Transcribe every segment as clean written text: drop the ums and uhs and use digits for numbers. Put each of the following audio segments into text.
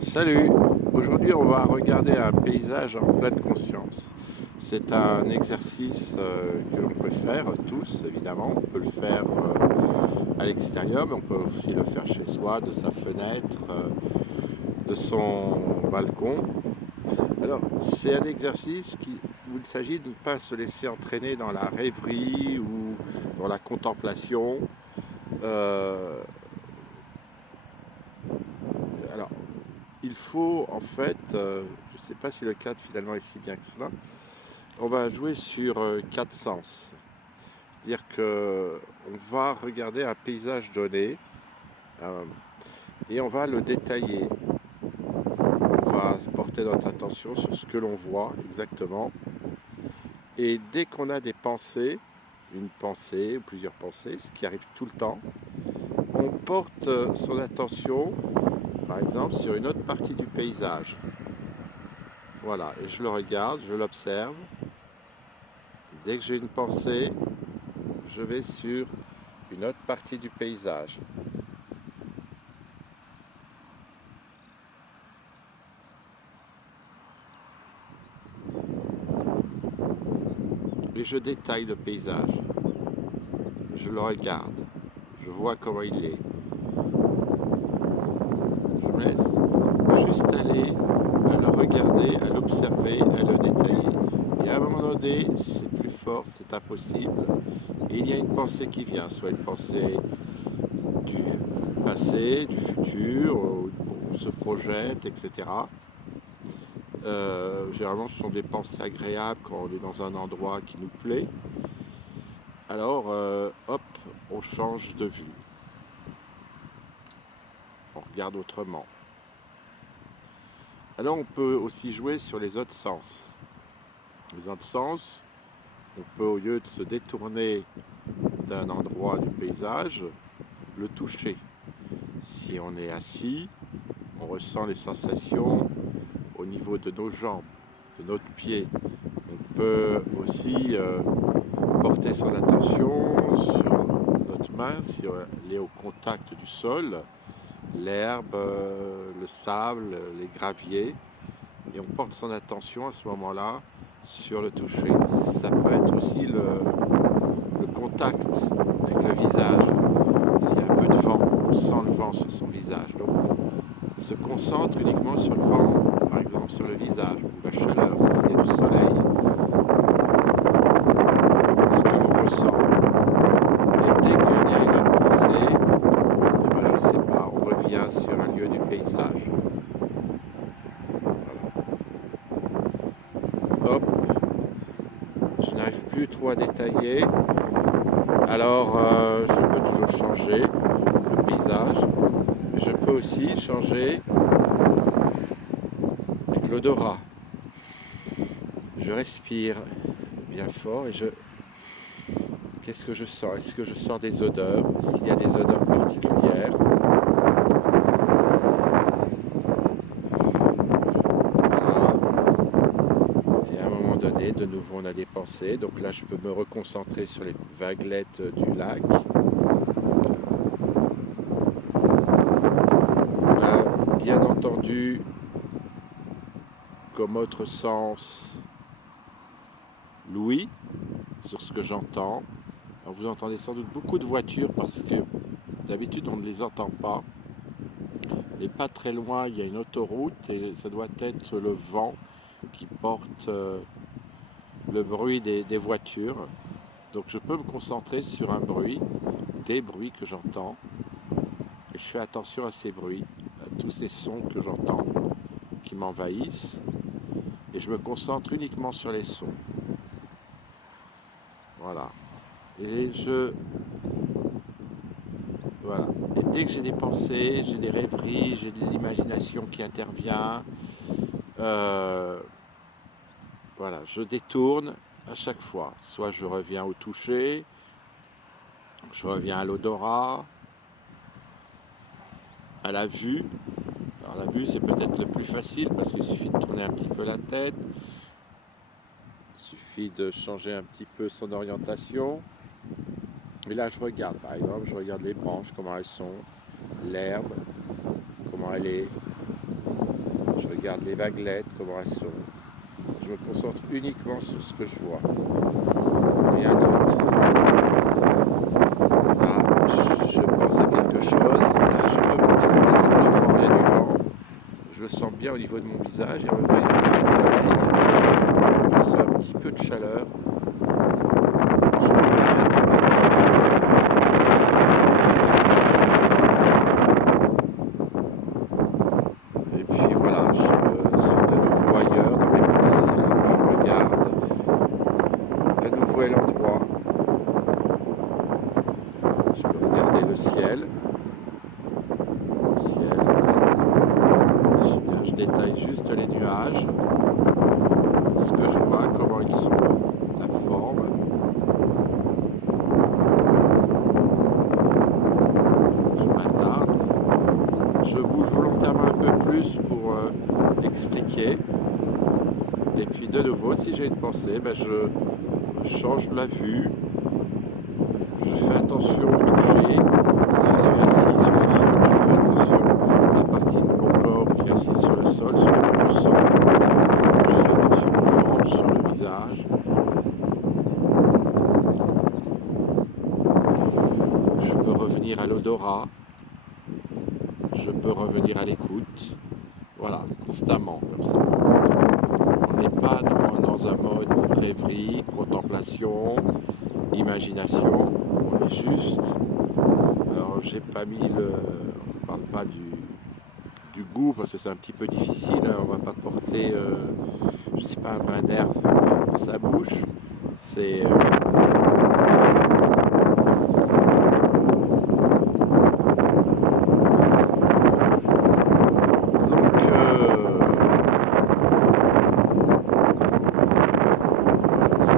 Salut! Aujourd'hui, on va regarder un paysage en pleine conscience. C'est un exercice que l'on peut faire tous, évidemment. On peut le faire à l'extérieur, mais on peut aussi le faire chez soi, de sa fenêtre, de son balcon. Alors, c'est un exercice où il s'agit de ne pas se laisser entraîner dans la rêverie ou dans la contemplation. Euh, alors, il faut en fait, je ne sais pas si le cadre finalement est si bien que cela, on va jouer sur 4 sens. C'est-à-dire que on va regarder un paysage donné euh, et on va le détailler. On va porter notre attention sur ce que l'on voit exactement. Et dès qu'on a des pensées, une pensée ou plusieurs pensées, ce qui arrive tout le temps, on porte son attention, par exemple, sur une autre partie du paysage. Voilà, et je le regarde, je l'observe. Dès que j'ai une pensée, je vais sur une autre partie du paysage. Et je détaille le paysage. Je le regarde. Je vois comment il est. Je me laisse juste aller à le regarder, à l'observer, à le détailler. Et à un moment donné, c'est plus fort, c'est impossible. Et il y a une pensée qui vient, soit une pensée du passé, du futur, on se projette, etc. Généralement, ce sont des pensées agréables quand on est dans un endroit qui nous plaît. Alors, hop, on change de vue. On regarde autrement. Alors, on peut aussi jouer sur les autres sens. Les autres sens, on peut, au lieu de se détourner d'un endroit du paysage, le toucher. Si on est assis, on ressent les sensations au niveau de nos jambes, de notre pied. On peut aussi porter son attention sur notre main, si elle est au contact du sol, l'herbe, le sable, les graviers, et on porte son attention à ce moment-là sur le toucher. Ça peut être aussi le contact avec le visage. S'il y a un peu de vent, on sent le vent sur son visage. Donc on se concentre uniquement sur le vent, par exemple sur le visage, ou la chaleur, s'il y a du soleil, ce que l'on ressent. Et dès qu'il y a une autre pensée, eh ben, je ne sais pas, on revient sur un lieu du paysage. Voilà. Hop, je n'arrive plus trop à détailler. Alors, je peux toujours changer le paysage. Je peux aussi changer avec l'odorat. Je respire bien fort et qu'est-ce que je sens? Est-ce que je sens des odeurs? Est-ce qu'il y a des odeurs particulières? Voilà. Et à un moment donné, de nouveau, on a des pensées. Donc là, je peux me reconcentrer sur les vaguelettes du lac. On a bien entendu comme autre sens l'ouïe sur ce que j'entends. Alors vous entendez sans doute beaucoup de voitures parce que d'habitude on ne les entend pas. Et pas très loin, il y a une autoroute et ça doit être le vent qui porte le bruit des voitures. Donc je peux me concentrer sur un bruit, des bruits que j'entends. Et je fais attention à ces bruits, à tous ces sons que j'entends, qui m'envahissent. Et je me concentre uniquement sur les sons. Voilà. Et voilà. Et dès que j'ai des pensées, j'ai des rêveries, j'ai de l'imagination qui intervient, voilà, je détourne à chaque fois. Soit je reviens au toucher, je reviens à l'odorat, à la vue. Alors la vue, c'est peut-être le plus facile parce qu'il suffit de tourner un petit peu la tête, il suffit de changer un petit peu son orientation. Et là, je regarde, par exemple, je regarde les branches, comment elles sont, l'herbe, comment elle est. Je regarde les vaguelettes, comment elles sont. Je me concentre uniquement sur ce que je vois. Rien d'autre. Ah, je pense à quelque chose. Là, je peux me concentrer sur le vent. Il y a du vent. Je le sens bien au niveau de mon visage et en même temps, il y a du soleil. Je sens un petit peu de chaleur. Je peux mettre ma attention et puis voilà, je suis de nouveau ailleurs dans mes pensées. Alors je regarde à nouveau à l'endroit. Je peux regarder le ciel. Le ciel, voilà. Je détaille juste les nuages. Ce que je vois, comment ils sont, la forme. Je m'attarde. Je bouge volontairement un peu plus pour expliquer. Et puis de nouveau, si j'ai une pensée, je change la vue. Je fais attention au toucher. Si je suis assis sur le sol, je fais attention à la partie de mon corps qui est assise sur le sol, ce que je ressens. Je fais attention au vent sur le visage. Je peux revenir à l'odorat. Je peux revenir à l'écoute. Voilà, constamment, comme ça. On n'est pas dans un mode rêverie, contemplation, imagination. On est juste. Alors, j'ai pas mis on parle pas du goût parce que c'est un petit peu difficile. Hein, on va pas porter, je sais pas, un brin d'herbe dans sa bouche. C'est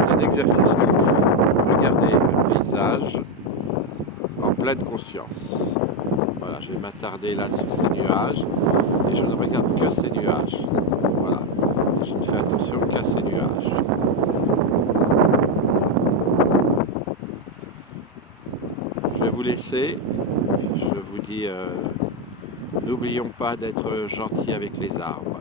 un exercice que l'on fait. Regarder un paysage en pleine conscience. Voilà, je vais m'attarder là sur ces nuages et je ne regarde que ces nuages. Voilà, et je ne fais attention qu'à ces nuages. Je vais vous laisser. Je vous dis, n'oublions pas d'être gentils avec les arbres.